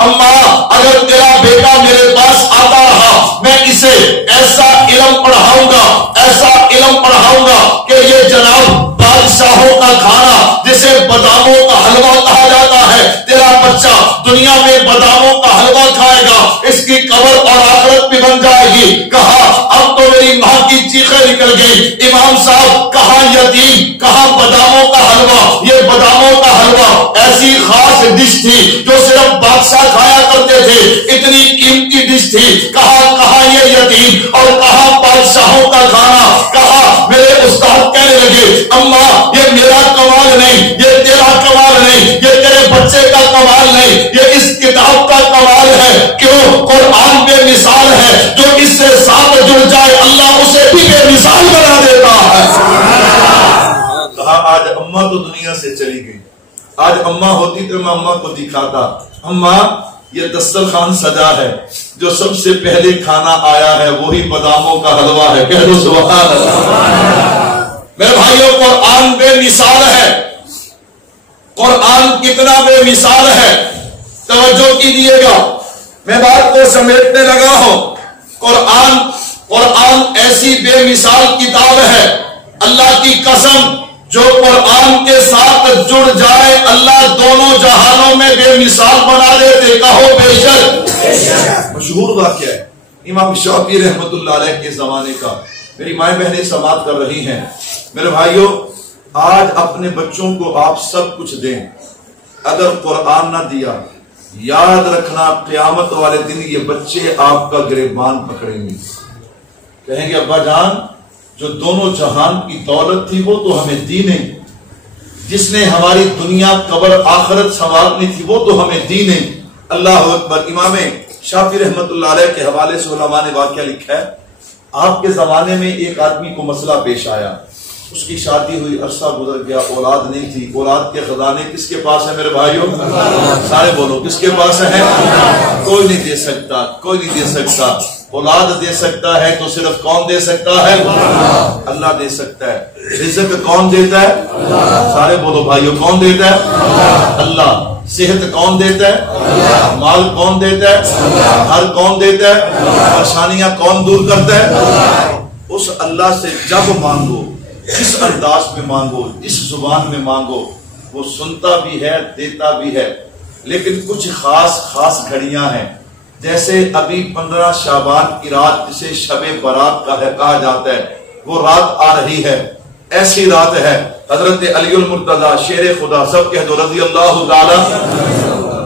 اماں اگر تیرا بیٹا میرے پاس آتا رہا میں اسے ایسا علم پڑھاؤں گا، ایسا علم پڑھاؤں گا کہ یہ جناب بادشاہوں کا کھانا جسے باداموں کا حلوہ کہا جاتا ہے، تیرا بچہ دنیا میں باداموں کا حلوہ کھائے گا، اس کی قبر اور آخرت بھی بن جائے گی۔ کہا اب تو میری ماں کی چیخیں نکل گئی، امام صاحب کہاں یتیم، کہاں باداموں کا حلوہ؟ یہ باداموں کا حلوہ ایسی خاص ڈش تھی جو صرف بادشاہ کھایا کرتے تھے، اتنی قیمتی ڈش تھی۔ کہاں یہ یتیم اور کہاں بادشاہوں کا کھانا؟ کہا میرے استاد کہنے لگے اماں یہ میرا کمال نہیں، یہ تیرا کمال نہیں، یہ تیرے بچے کا کمال نہیں، یہ اس کتاب کا کمال ہے۔ کیوں؟ قرآن بے مثال ہے، جو اس سے ساتھ جڑ جائے اللہ اسے بھی بے مثال بنا دیتا ہے۔ کہا آج اماں تو دنیا سے چلی گئی، آج اماں ہوتی تو میں اماں کو دکھاتا، اماں یہ دسترخوان سجا ہے، جو سب سے پہلے کھانا آیا ہے وہی باداموں کا حلوہ ہے، کہہ دو سبحان اللہ۔ میرے بھائیوں قرآن بے مثال ہے، قرآن کتنا بے مثال ہے، توجہ کیجیے گا، میں بات کو سمیٹنے لگا ہوں۔ قرآن ایسی بے مثال کتاب ہے، اللہ کی قسم جو قرآن کے ساتھ جڑ جائے اللہ دونوں جہانوں میں بے مثال بنا دیتے، کہو بے شک۔ مشہور واقعہ ہے امام شافعی رحمت اللہ علیہ کے زمانے کا، میری مائیں بہنیں سماعت کر رہی ہیں۔ میرے بھائیوں آج اپنے بچوں کو آپ سب کچھ دیں، اگر قرآن نہ دیا یاد رکھنا قیامت والے دن یہ بچے آپ کا گریبان پکڑیں گے، کہیں گے ابا جان جو دونوں جہان کی دولت تھی وہ تو ہمیں دی نہیں، جس نے ہماری دنیا قبر آخرت سنوارنی تھی وہ تو ہمیں دی نہیں۔ اللہ اکبر۔ امام شافعی رحمت اللہ علیہ کے حوالے سے علماء نے واقعہ لکھا ہے، آپ کے زمانے میں ایک آدمی کو مسئلہ پیش آیا، اس کی شادی ہوئی، عرصہ گزر گیا، اولاد نہیں تھی، اولاد کے خزانے کس کے پاس ہے میرے بھائیوں؟ سارے بولو کس کے پاس ہے؟ کوئی نہیں دے سکتا، کوئی نہیں دے سکتا۔ اولاد دے سکتا ہے تو صرف کون دے سکتا ہے؟ اللہ دے سکتا ہے۔ رزق کون دیتا ہے؟ سارے بولو بھائیوں کون دیتا ہے؟ اللہ۔ صحت کون دیتا ہے؟ مال کون دیتا ہے؟ گھر کون دیتا ہے؟ پریشانیاں کون دور کرتا ہے؟ اس اللہ سے جب مانگو، جس انداز میں مانگو، جس زبان میں مانگو، وہ سنتا بھی ہے، دیتا بھی ہے، لیکن کچھ خاص گھڑیاں ہیں، جیسے ابھی 15 شعبان کی رات جسے شب برات کہا جاتا ہے، وہ رات آ رہی ہے، ایسی رات ہے۔ حضرت علی المرتضیٰ شیر خدا سب کہہ دو رضی اللہ تعالی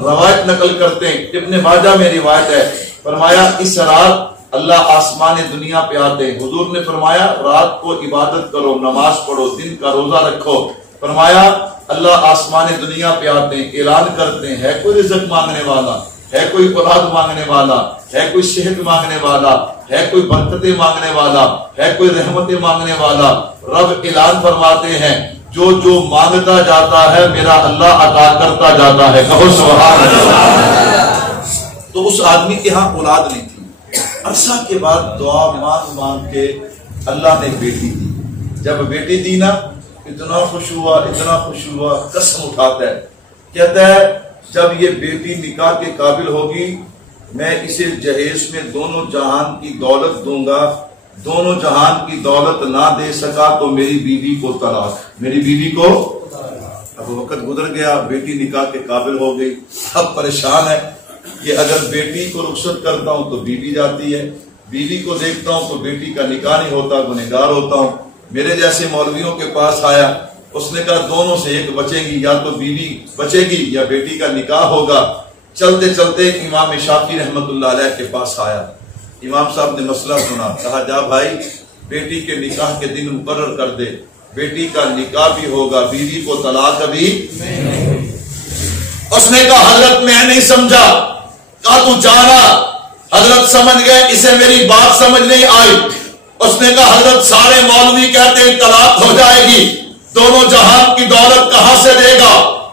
روایت نقل کرتے ہیں، ابن ماجہ میں روایت ہے، فرمایا اس رات اللہ آسمان دنیا پہ آتے ہیں، حضور نے فرمایا رات کو عبادت کرو، نماز پڑھو، دن کا روزہ رکھو، فرمایا اللہ آسمان دنیا پہ آتے ہیں، اعلان کرتے ہیں ہے کوئی رزق مانگنے والا، ہے کوئی اولاد مانگنے والا، ہے کوئی صحت مانگنے والا، ہے کوئی برکتیں مانگنے والا، ہے کوئی رحمتیں مانگنے والا۔ رب اعلان فرماتے ہیں جو جو مانگتا جاتا ہے میرا اللہ عطا کرتا جاتا ہے، کہو سبحان اللہ۔ تو اس آدمی کے ہاں اولاد نہیں تھی، عرصہ کے بعد دعا مانگ کے اللہ نے بیٹی دی۔ جب بیٹی دی نا اتنا خوش ہوا، قسم اٹھاتا ہے، کہتا ہے جب یہ بیٹی نکاح کے قابل ہوگی میں اسے جہیز میں دونوں جہان کی دولت دوں گا، دونوں جہان کی دولت نہ دے سکا تو میری بیوی کو طلاق، میری بیوی کو۔ اب وقت گزر گیا، بیٹی نکاح کے قابل ہو گئی، اب پریشان ہے کہ اگر بیٹی کو رخصت کرتا ہوں تو بیوی جاتی ہے، بیوی کو دیکھتا ہوں تو بیٹی کا نکاح نہیں ہوتا، گنہگار ہوتا ہوں۔ میرے جیسے مولویوں کے پاس آیا، اس نے کہا دونوں سے ایک بچے گی، یا تو بیوی بچے گی یا بیٹی کا نکاح ہوگا۔ چلتے چلتے امام شافعی رحمت اللہ علیہ کے پاس آیا، امام صاحب نے مسئلہ سنا، کہا جا بھائی بیٹی کے نکاح کے دن مقرر کر دے، بیٹی کا نکاح بھی ہوگا، بیوی کو طلاق ابھی۔ اس نے کہا حضرت میں نہیں سمجھا، کہا تو جانا، حضرت سمجھ گئے، اسے میری بات سمجھ نہیں آئی۔ اس نے کہا حضرت سارے مولوی کہتے ہیں طلاق ہو جائے گی، دونوں جہان کی دولت کہاں سے دے گا؟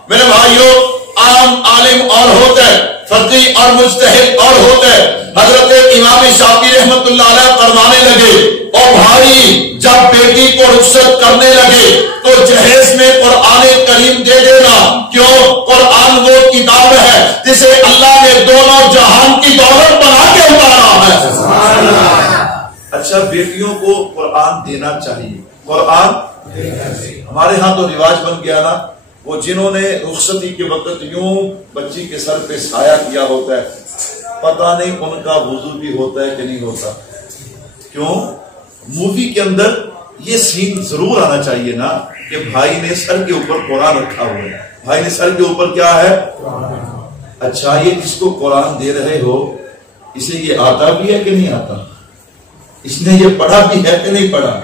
میرے بھائیوں عام عالم اور ہوتا ہے، فقیہ اور مجتہد اور ہوتا ہے۔ حضرت امام شافعی رحمت اللہ علیہ فرمانے لگے اور بھائی جب بیٹی کو رخصت کرنے لگے تو جہیز میں قرآن کریم دے دینا، کیوں؟ قرآن وہ کتاب ہے جسے اللہ نے دونوں جہان کی دولت بنا کے اتارا ہے۔ اچھا بیٹیوں کو قرآن دینا چاہیے، قرآن ہمارے ہاں تو رواج بن گیا نا، وہ جنہوں نے رخصتی کے وقت یوں بچی کے سر پہ سایہ کیا ہوتا ہے، پتہ نہیں ان کا وضو بھی ہوتا ہے کہ نہیں ہوتا۔ کیوں؟ مووی کے اندر یہ سین ضرور آنا چاہیے نا کہ بھائی نے سر کے اوپر قرآن رکھا ہوا ہے، بھائی نے سر کے اوپر کیا ہے؟ اچھا یہ جس کو قرآن دے رہے ہو اسے یہ آتا بھی ہے کہ نہیں آتا؟ اس نے یہ پڑھا بھی ہے کہ نہیں پڑھا؟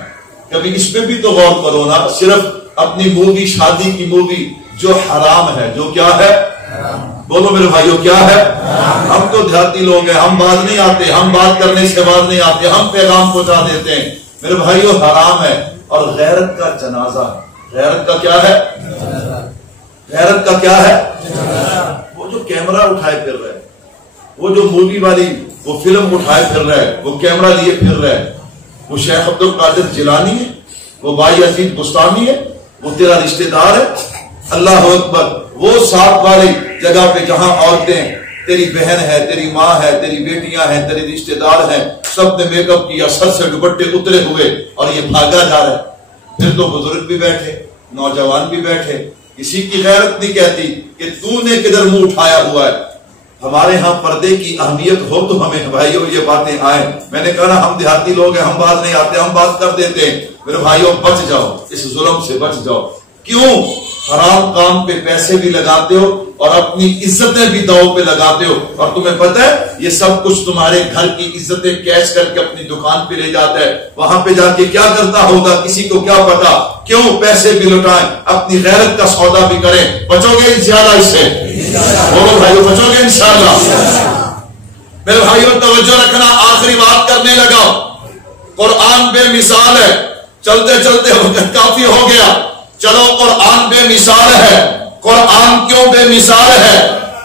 کبھی اس پہ بھی تو غور کرو نا، صرف اپنی مووی، شادی کی مووی جو حرام ہے، جو کیا ہے؟ بولو میرے بھائیوں کیا ہے؟ ہم تو دیہاتی لوگ ہیں، ہم باز نہیں آتے، ہم بات کرنے سے باز نہیں آتے، ہم پیغام پہنچا دیتے ہیں۔ میرے بھائیوں حرام ہے۔ اور غیرت کا جنازہ، غیرت کا کیا ہے؟ غیرت کا کیا ہے؟ وہ جو کیمرہ اٹھائے پھر رہے، وہ جو مووی والی وہ فلم اٹھائے پھر رہے، وہ کیمرہ لیے پھر رہے، وہ شیخ عبد القادر جیلانی ہے، وہ بھائی عزیز بستانی ہے، وہ تیرا رشتہ دار ہے۔ اللہ اکبر۔ وہ ساتھ والی جگہ پہ جہاں عورتیں تیری بہن ہے، تیری ماں ہے، تیری بیٹیاں ہیں، تیری رشتہ دار ہیں، سب نے میک اپ کیا، سر سے دوپٹے اترے ہوئے اور یہ بھاگا جا رہا ہے۔ پھر تو بزرگ بھی بیٹھے، نوجوان بھی بیٹھے، کسی کی غیرت نہیں کہتی کہ تو نے کدھر منہ اٹھایا ہوا ہے۔ ہمارے ہاں پردے کی اہمیت ہو تو ہمیں بھائیوں یہ باتیں آئیں۔ میں نے کہا نا ہم دیہاتی لوگ ہیں، ہم بات نہیں آتے، ہم بات کر دیتے ہیں۔ میرے بھائیوں بچ جاؤ، اس ظلم سے بچ جاؤ۔ کیوں؟ حرام کام پہ پیسے بھی لگاتے ہو اور اپنی عزتیں بھی داؤ پہ لگاتے ہو، اور تمہیں پتہ ہے یہ سب کچھ تمہارے گھر کی عزتیں کیش کر کے اپنی دکان پہ لے جاتا ہے، وہاں پہ جا کے کیا کرتا ہوگا کسی کو کیا پتا۔ کیوں؟ پیسے بھی لٹائیں، اپنی غیرت کا سودا بھی کریں۔ بچو گے انشاءاللہ اس سے؟ بولو بھائیو بچو گے انشاءاللہ؟ میرے بھائیو توجہ رکھنا، آخری بات کرنے لگا۔ قرآن بے مثال ہے، چلتے چلتے وقت کافی ہو گیا، چلو قرآن بے مثال ہے۔ قرآن کیوں بے مثال ہے؟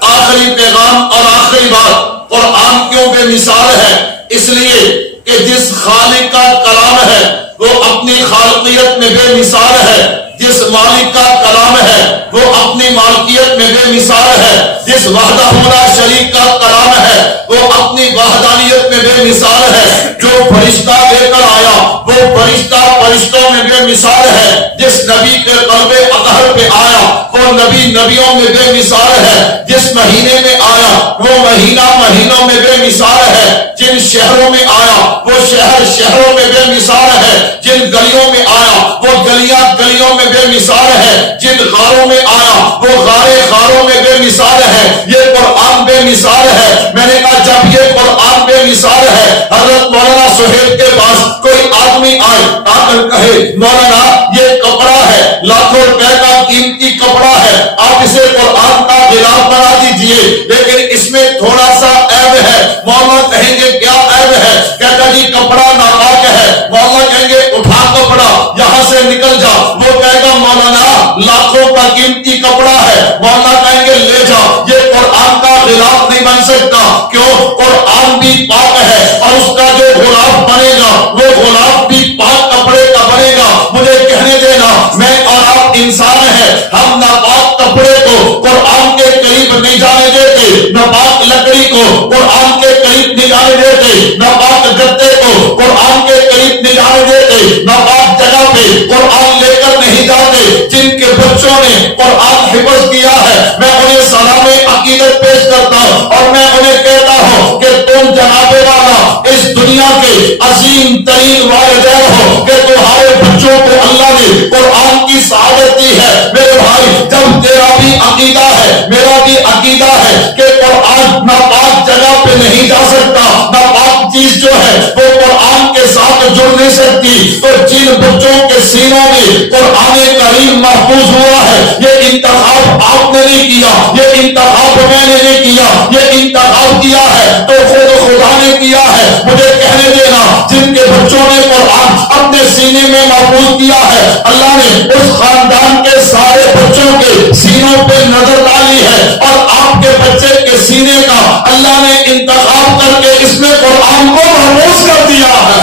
آخری پیغام اور آخری بات، قرآن کیوں بے مثال ہے؟ اس لیے کہ جس خالق کا کلام ہے وہ اپنی خالقیت میں بے مثال ہے، جس مالک کا کلام ہے وہ اپنی مالکیت میں بے مثال ہے، جس وحدہ لا شریک کا کلام ہے وہ اپنی وحدانیت میں بے مثال ہے. جو فرشتہ لے کر آیا وہ فرشتہ فرشتوں میں بے مثال ہے. جس نبی کے قلب اطہر پہ آیا وہ نبی نبیوں میں بے مثال ہے. جس مہینے میں آیا وہ مہینہ مہینوں میں بے مثال ہے. جن شہروں میں آیا وہ شہر شہروں میں بے مثال ہے. جن گلیوں میں آیا وہ گلیاں گلیوں میں بے مثال ہے. جن غاروں میں آیا وہ غارے غاروں میں بے مثال ہے. یہ قرآن بے مثال ہے. میں نے کہا جب یہ قرآن بے مثال ہے, حضرت مولانا سہیل کے پاس کوئی آدمی آئے آ کر کہے مولانا یہ کپڑا ہے, لاکھوں روپے کا قیمتی کپڑا ہے, آپ اسے قرآن کا غلاف بنا دیجئے, لیکن اس میں تھوڑا سا عیب ہے. مولانا کہیں گے کیا عیب ہے؟ کہتا جی کپڑا ناپاک ہے. مولانا کہیں گے اٹھا کپڑا یہاں سے نکل جا. وہ کہے گا مولانا لاکھوں کا قیمتی کپڑا ہے. مولانا کہیں گے لے جا, یہ قرآن کا غلاف نہیں بن سکتا. کیوں؟ قرآن بھی پاک ہے اور اس کا جو غلاف بنے گا وہ غلاف بھی پاک کپڑے کا بنے گا. مجھے کہنے دینا, میں اور آپ انسان ہیں, ہم ناپاک کپڑے کو قرآن کے قریب نہیں جانے دیتے, ناپاک لکڑی کو قرآن کے قریب نہیں جانے دیتے, ناپاک گدے کو قرآن کے قریب نہیں جانے دیتے, ناپاک جگہ پہ قرآن لے کر نہیں جاتے. جن کے بچوں نے قرآن حفظ کیا ہے میں انہیں سلام عقیدت پیش کرتا ہوں اور میں انہیں کہتا ہوں کہ تم جناب والا اس دنیا کے عظیم ترین والدین ہو کہ تمہارے بچوں کو اللہ نے قرآن کی سعادت دی ہے. میرے بھائی جب تیرا بھی عقیدہ ہے میرا بھی عقیدہ ہے کہ قرآن ناپاک جگہ پہ نہیں جا سکتا, ناپاک چیز جو ہے وہ قرآن کے ساتھ جڑ نہیں سکتی, تو جن بچوں کے سینوں میں قرآن کریم محفوظ ہوا ہے یہ انتخاب آپ نے نہیں کیا, یہ انتخاب میں نے نہیں کیا, یہ انتخاب کیا ہے تو خود خدا نے کیا ہے. مجھے کہنے دینا جن کے بچوں نے قرآن اپنے سینے میں محفوظ کیا ہے اللہ نے اس خاندان کے سارے بچوں کے سینوں پہ نظر ڈالی ہے اور آپ کے بچے کے سینے کا اللہ نے انتخاب کر کے اس میں قرآن کو محفوظ کر دیا ہے.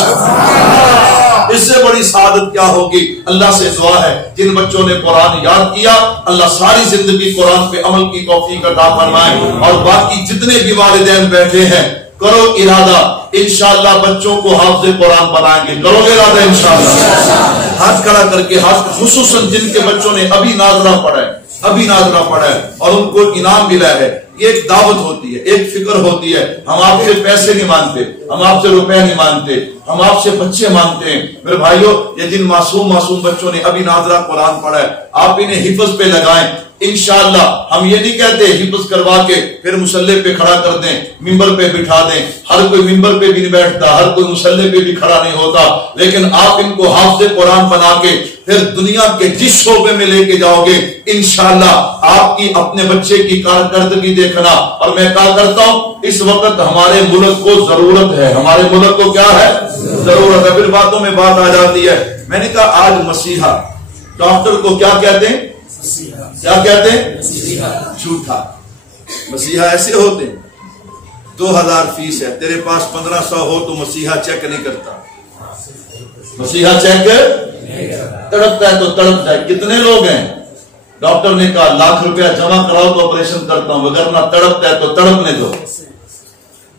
اس سے بڑی سعادت کیا ہوگی؟ اللہ سے دعا ہے جن بچوں نے قرآن یاد کیا اللہ ساری زندگی قرآن پہ عمل کی توفیق عطا فرمائے, اور باقی جتنے بھی والدین بیٹھے ہیں کرو ارادہ انشاءاللہ بچوں کو حافظ قرآن بنائیں گے. کرو ارادہ انشاءاللہ, ہاتھ کھڑا کر کے ہاتھ, خصوصاً جن کے بچوں نے ابھی ناظرہ پڑھا ہے اور ان کو انعام ملا ہے. یہ ایک دعوت ہوتی ہے, ایک فکر ہوتی ہے. ہم آپ سے پیسے نہیں مانتے, ہم آپ سے روپے نہیں مانتے, ہم آپ سے بچے مانتے ہیں. میرے بھائیوں یہ جن معصوم بچوں نے ابھی ناظرہ قرآن پڑھا ہے آپ انہیں حفظ پہ لگائیں. انشاءاللہ ہم یہ نہیں کہتے حفظ کروا کے پھر مصلی پہ کھڑا کر دیں, ممبر پہ بٹھا دیں. ہر کوئی ممبر پہ بھی نہیں بیٹھتا, ہر کوئی مصلی پہ بھی کھڑا نہیں ہوتا, لیکن آپ ان کو حافظ قرآن بنا کے پھر دنیا کے جس شعبے میں لے کے جاؤ گے انشاءاللہ آپ کی اپنے بچے کی کارکردگی دیکھنا. اور میں کہا کرتا ہوں اس وقت ہمارے ملک کو ضرورت ہے, ہمارے ملک کو کیا ہے ضرورت ہے. پھر باتوں میں بات آ جاتی ہے. میں نے کہا آج مسیحا ڈاکٹر کو کیا کہتے ہیں, کیا کہتے ہیں, جھوٹا. مسیحا ایسے ہوتے ہیں 2000 فیس ہے, تیرے پاس 1500 ہو تو مسیحا چیک نہیں کرتا, مسیحا چیک تڑپتا ہے تو تڑپ جائے. کتنے لوگ ہیں ڈاکٹر نے کہا لاکھ روپیہ جمع کراؤ تو آپریشن کرتا ہوں, وگرنہ تڑپتا ہے تو تڑپنے دو.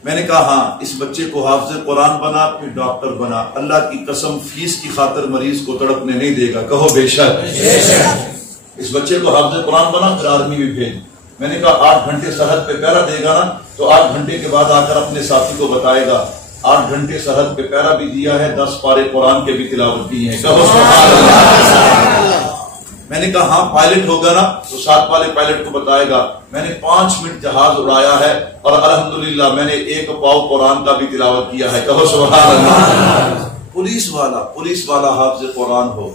میں نے کہا ہاں اس بچے کو حافظ قرآن بنا پھر ڈاکٹر بنا, اللہ کی قسم فیس کی خاطر مریض کو تڑپنے نہیں دے گا. کہو بے شک. اس بچے کو حافظ قرآن بنا پھر آرمی بھی بھیج. میں نے کہا 8 گھنٹے سرحد پہ پہرا دے گا نا تو 8 گھنٹے کے بعد آ کر اپنے ساتھی کو بتائے گا 8 گھنٹے سرحد پہ پہرا بھی دیا ہے, 10 پارے قرآن کے بھی تلاوت کی ہیں. کہو سبحان اللہ. میں نے کہا ہاں پائلٹ ہوگا نا تو 7 والے پائلٹ کو بتائے گا میں نے 5 منٹ جہاز اڑایا ہے اور الحمدللہ میں نے 1 پاؤ قرآن کا بھی تلاوت کیا ہے. کہو سبحان اللہ. پولیس والا حافظ قرآن ہو,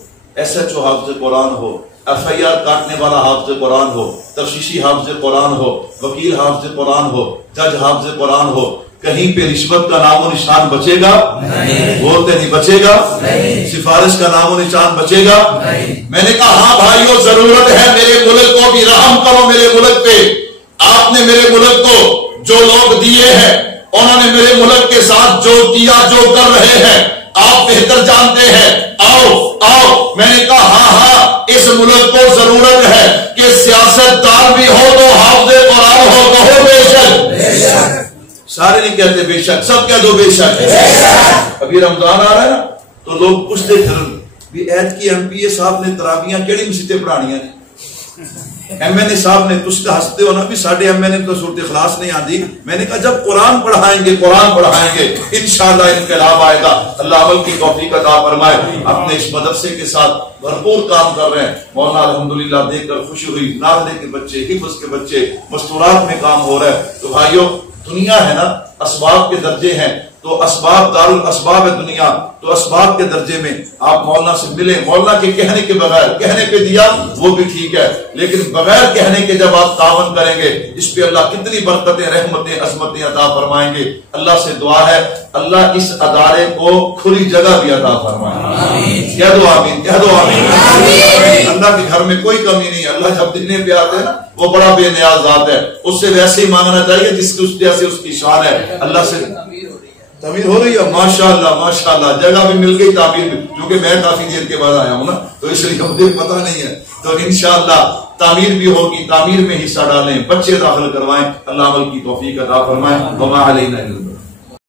SHO حافظ قرآن ہو, FIR کاٹنے والا حافظ قرآن ہو, تفتیشی حافظ قرآن ہو, وکیل حافظ قرآن ہو, جج حافظ قرآن ہو, کہیں پہ رشوت کا نام و نشان بچے گا نہیں, بولتے نہیں بچے گا نہیں, سفارش کا نام و نشان بچے گا نہیں. میں نے کہا ہاں بھائیوں ضرورت ہے میرے ملک کو بھی رحم کرو. میرے ملک پہ آپ نے میرے ملک کو جو لوگ دیے ہیں انہوں نے میرے ملک کے ساتھ جو کیا جو کر رہے ہیں آپ بہتر جانتے ہیں. آؤ میں نے کہا ہاں اس ملک کو ضرورت ہے کہ سیاست دار بھی ہو تو حافظ قرآن ہو. کہو بے شک. سارے کہتے بے شک؟ سب کہہ دو بے شک۔ ابھی رمضان آ رہا ہے نا تو لوگ پوچھتے پھر بھی عید کی ایم پی اے صاحب نے تراویاں کیڑی مسجدیں پڑھانیاں نے؟ ایم این اے صاحب نے تجھ کا ہنستے ہو نا بھی ساڑھے ایم این اے تو صورت اخلاص نہیں آتی۔ میں نے کہا جب قرآن پڑھائیں گے انشاءاللہ انقلاب آئے گا۔ اللہ عمل کی توفیق عطا فرمائے۔ اپنے اس مدرسے کے ساتھ بھرپور کام کر رہے ہیں مولانا، الحمدللہ دیکھ کر خوشی ہوئی۔ ناظرے کے بچے، حفظ کے بچے، مستورات میں کام ہو رہا ہے۔ تو بھائیو دنیا ہے نا اسباب کے درجے ہیں، تو اسباب دار الاسباب ہے دنیا، تو اسباب کے درجے میں آپ مولانا سے ملیں۔ مولانا کے کہنے کے بغیر، کہنے پہ دیا وہ بھی ٹھیک ہے، لیکن بغیر کہنے کے جب آپ تعاون کریں گے اس پہ اللہ کتنی برکتیں، رحمتیں، عظمتیں عطا فرمائیں گے۔ اللہ سے دعا ہے اللہ اس ادارے کو کھلی جگہ بھی عطا فرمائے۔ کہہ دو آمین، کہہ دو آمین۔ اللہ کے گھر میں کوئی کمی نہیں ہے۔ اللہ جب دینے پہ آتے ہیں نا وہ بڑا بے نیاز ذات ہے، اس سے ویسے ہی مانگنا چاہیے جس جیسے اس کی شان ہے۔ اللہ سے تعمیر ہو رہی ہے، ماشاءاللہ ماشاءاللہ، جگہ بھی مل گئی، تعمیر بھی، کیونکہ میں کافی دیر کے بعد آیا ہوں نا تو اس لیے مجھے پتہ نہیں ہے، تو انشاءاللہ تعمیر بھی ہوگی، تعمیر میں حصہ ڈالیں، بچے داخل کروائیں۔ اللہ عمل کی توفیق عطا فرمائے۔ وما علینا الا البلاغ۔